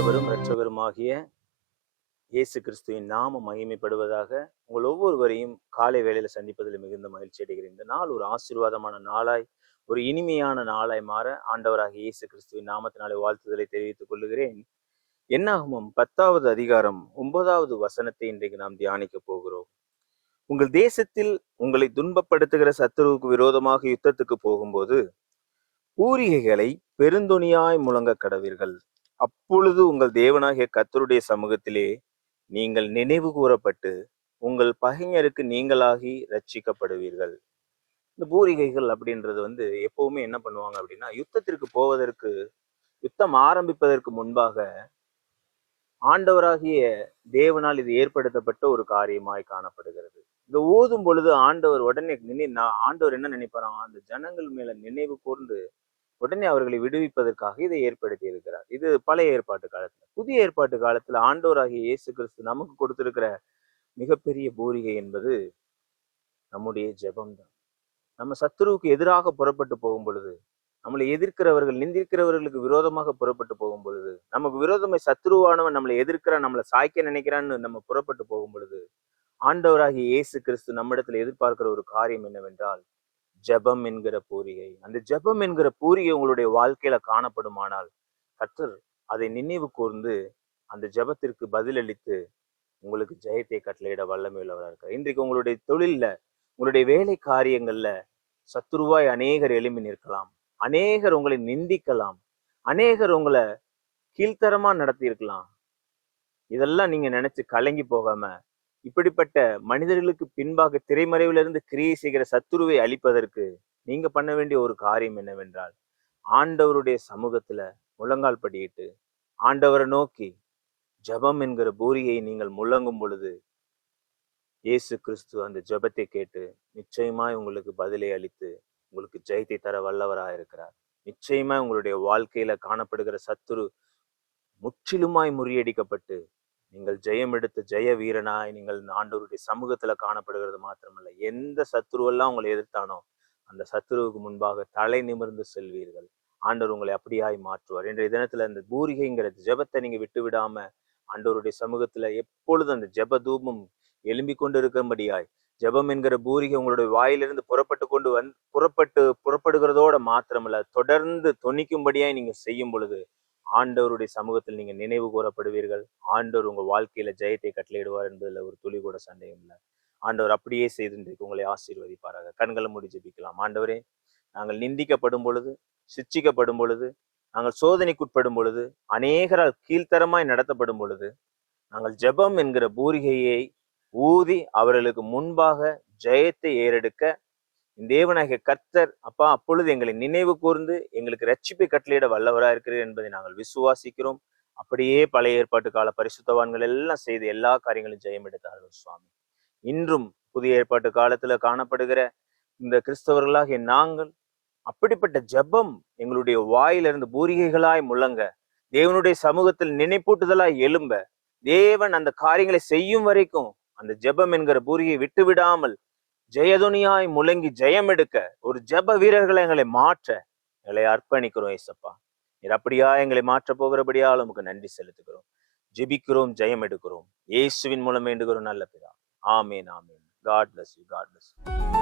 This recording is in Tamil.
ஆண்டவரும் இரட்சகருமாகிய இயேசு கிறிஸ்துவின் நாமம் மகிமைப்படுவதாக. உங்கள் ஒவ்வொருவரையும் காலை வேளையில சந்திப்பதில் மிகுந்த மகிழ்ச்சி அடைகிறேன். இந்த நாள் ஒரு ஆசீர்வாதமான நாளாய், ஒரு இனிமையான நாளாய் மாற ஆண்டவராகிய இயேசு கிறிஸ்துவின் நாமத்தினாலே வாழ்த்துதலை தெரிவித்துக் கொள்ளுகிறேன். என்னாகமம் 10வது அதிகாரம் 9வது வசனத்தை இன்றைக்கு நாம் தியானிக்க போகிறோம். உங்கள் தேசத்தில் உங்களை துன்பப்படுத்துகிற சத்துருவுக்கு விரோதமாக யுத்தத்துக்கு போகும்போது பூரிகைகளை பெருந்தொனியாய் முழங்க கடவீர்கள். அப்பொழுது உங்கள் தேவனாகிய கர்த்தருடைய சமூகத்திலே நீங்கள் நினைவு கூறப்பட்டு உங்கள் பகைஞருக்கு நீங்களாகி ரட்சிக்கப்படுவீர்கள். இந்த பூரிகைகள் அப்படின்றது எப்பவுமே என்ன பண்ணுவாங்க அப்படின்னா, யுத்தத்திற்கு போவதற்கு, யுத்தம் ஆரம்பிப்பதற்கு முன்பாக ஆண்டவராகிய தேவனால் இது ஏற்படுத்தப்பட்ட ஒரு காரியமாய் காணப்படுகிறது. இந்த ஓதும் பொழுது ஆண்டவர் உடனே ஆண்டவர் என்ன நினைப்பாராம், அந்த ஜனங்கள் மேல நினைவு கூர்ந்து உடனே அவர்களை விடுவிப்பதற்காக இதை ஏற்படுத்தி இருக்கிறார். இது பழைய ஏற்பாட்டு காலத்துல. புதிய ஏற்பாட்டு காலத்துல ஆண்டவராகிய இயேசு கிறிஸ்து நமக்கு கொடுத்திருக்கிற மிகப்பெரிய பூரிகை என்பது நம்முடைய ஜெபம்தான். நம்ம சத்துருவுக்கு எதிராக புறப்பட்டு போகும் பொழுது, நம்மளை எதிர்க்கிறவர்கள், நிந்திக்கிறவர்களுக்கு விரோதமாக புறப்பட்டு போகும் பொழுது, நமக்கு விரோதமாய் சத்துருவானவன் நம்மளை எதிர்க்கிறான், நம்மளை சாய்க்க நினைக்கிறான்னு நம்ம புறப்பட்டு போகும் பொழுது, ஆண்டவராகிய இயேசு கிறிஸ்து நம்மிடத்துல எதிர்பார்க்கிற ஒரு காரியம் என்னவென்றால் ஜெபம் என்கிற பூரிகை. அந்த ஜெபம் என்கிற பூரிகை உங்களுடைய வாழ்க்கையில காணப்படுமானால், கர்த்தர் அதை நினைவு கூர்ந்து அந்த ஜெபத்திற்கு பதிலளித்து உங்களுக்கு ஜெயத்தை கட்டளையிட வல்லமை உள்ளவராக இருக்கிறார். இன்றைக்கு உங்களுடைய தொழில்ல, உங்களுடைய வேலை காரியங்கள்ல சத்துருவாய் அநேகர் எழும்பி நிற்கலாம், அநேகர் உங்களை நிந்திக்கலாம், அநேகர் உங்களை கீழ்த்தரமா நடத்தி இருக்கலாம். இதெல்லாம் நீங்க நினைச்சு கலங்கி போகாம, இப்படிப்பட்ட மனிதர்களுக்கு பின்பாக திரைமறைவிலிருந்து கிரியை செய்கிற சத்துருவை அழிப்பதற்கு நீங்க பண்ண வேண்டிய ஒரு காரியம் என்னவென்றால், ஆண்டவருடைய சமூகத்துல முழங்கால் படியிட்டு ஆண்டவரை நோக்கி ஜெபம் என்கிற பூரியை நீங்கள் முழங்கும் பொழுது, இயேசு கிறிஸ்து அந்த ஜெபத்தை கேட்டு நிச்சயமாய் உங்களுக்கு பதிலை அளித்து உங்களுக்கு ஜெயத்தை தர வல்லவராக இருக்கிறார். நிச்சயமாய் உங்களுடைய வாழ்க்கையில காணப்படுகிற சத்துரு முற்றிலுமாய் முறியடிக்கப்பட்டு நீங்கள் ஜெயம் எடுத்த ஜெய வீரனாய் நீங்கள் ஆண்டவருடைய சமூகத்துல காணப்படுகிறது மாத்திரமல்ல, எந்த சத்துருவெல்லாம் உங்களை எதிர்த்தானோ அந்த சத்துருவுக்கு முன்பாக தலை நிமிர்ந்து செல்வீர்கள். ஆண்டவர் உங்களை அப்படியாய் மாற்றுவார். இன்றைய தினத்துல இந்த பூரிகைங்கிற ஜெபத்தை நீங்க விட்டு விடாம ஆண்டவருடைய சமூகத்துல எப்பொழுதும் அந்த ஜெப தூபம் எழும்பிக் கொண்டு இருக்கும்படியாய், ஜெபம் என்கிற பூரிகை உங்களுடைய வாயிலிருந்து புறப்படுகிறதோட மாத்திரமல்ல, தொடர்ந்து தொனிக்கும்படியாய் நீங்க செய்யும் பொழுது ஆண்டவருடைய சமூகத்தில் நீங்க நினைவு கூறப்படுவீர்கள். ஆண்டவர் உங்க வாழ்க்கையில ஜெயத்தை கட்டளையிடுவார் என்பதுல ஒரு துளி கூட சந்தேகம் இல்லை. ஆண்டவர் அப்படியே செய்து இன்றைக்கு உங்களை ஆசீர்வதிப்பாராக. கண்களை மூடி ஜெபிக்கலாம். ஆண்டவரே, நாங்கள் நிந்திக்கப்படும் பொழுது, சிட்சிக்கப்படும் பொழுது, நாங்கள் சோதனைக்குட்படும் பொழுது, அநேகரால் கீழ்த்தரமாய் நடத்தப்படும் பொழுது, நாங்கள் ஜெபம் என்கிற பூரிகையை ஊதி அவர்களுக்கு முன்பாக ஜெயத்தை ஏறெடுக்க தேவனாகிய கர்த்தர் அப்பா அப்பொழுது எங்களை நினைவு கூர்ந்து எங்களுக்கு ரட்சிப்பை கட்டளையிட வல்லவராக இருக்கிறீர் என்பதை நாங்கள் விசுவாசிக்கிறோம். அப்படியே பழைய ஏற்பாட்டு கால பரிசுத்தவான்கள் எல்லாம் செய்து எல்லா காரியங்களும் ஜெயம் எடுத்தார்கள் சுவாமி. இன்றும் புதிய ஏற்பாட்டு காலத்துல காணப்படுகிற இந்த கிறிஸ்தவர்களாகிய நாங்கள் அப்படிப்பட்ட ஜெபம் எங்களுடைய வாயிலிருந்து பூரிகைகளாய் முழங்க, தேவனுடைய சமூகத்தில் நினைப்பூட்டுதலாய் எழும்ப, தேவன் அந்த காரியங்களை செய்யும் வரைக்கும் அந்த ஜெபம் என்கிற பூரியை விட்டு விடாமல் ஜெயதுனியாய் முழங்கி ஜெயம் எடுக்க ஒரு ஜெப வீரர்களை எங்களை மாற்ற எங்களை அர்ப்பணிக்கிறோம். ஏசப்பா, நீர் அப்படியா எங்களை மாற்ற போகிறபடியால் உமக்கு நன்றி செலுத்துகிறோம். ஜெபிக்கிறோம், ஜெயம் எடுக்கிறோம். இயேசுவின் மூலம் வேண்டுகிறோம் நல்ல பிதா. ஆமேன், ஆமேன். God bless you. God bless you.